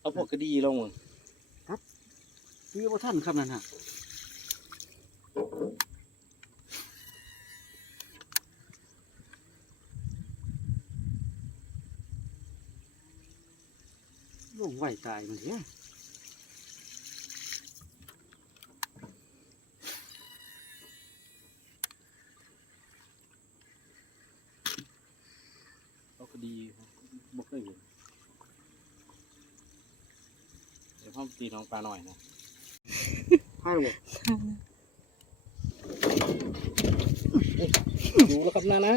เอาพวกกระดีลงมึงนี่บ่ท่านครับนั่นฮะลงไหวตายมันเนี่ยเอากระดีบ่เคยเห็นเดี๋ย วพ่อตีน้องปลาหน่อยนะให้บ่ดูแล้วครับนานะ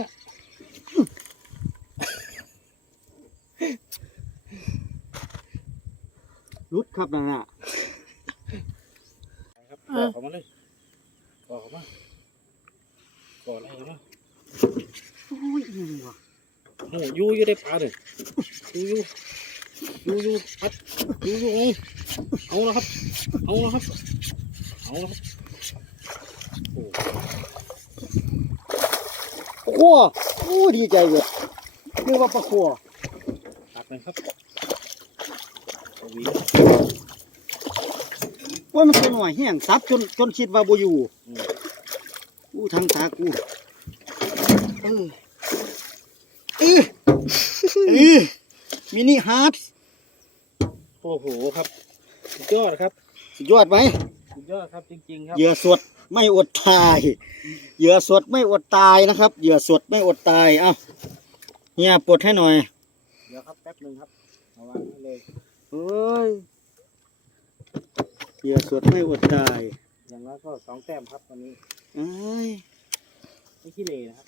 รุดครับนั่นน่ะครับก่อเขามาเลยก่อเขามาก่ออะไรเขามาโอ้ยอีหยังวะโอ้ยูอยู่ได้ปลาเลยยูยูยูยูพัดยูยูเอา เอาละครับ เอาละครับ เอาละครับ โอ้ขัวโอ้ดีใจเว้ยเรียกว่าปลาขัวตัดเลยครับเอาหวีว่ามันตัวหน่อยแห้งซับจนจนคิดว่าบ่อยู่อืมอู้ทางตากูเออเออเออมินิฮาร์ดโอ้โหครับ สุดยอดครับสุดยอดไหมสุดยอดครับจริงๆครับเหยื่อสดไม่อดตาย เหยื่อสดไม่อดตายนะครับ เหยื่อสดไม่อดตาย เอ้าเฮียปลดให้หน่อย เดี๋ยวครับแป๊บหนึงครับเอาวางไว้เลยเฮ้ย เหยื่อสดไม่อดตาย อย่างน้อยก็สองแต้มครับวันนี้เอ้ย ไม่ขี้เหร่นะครับ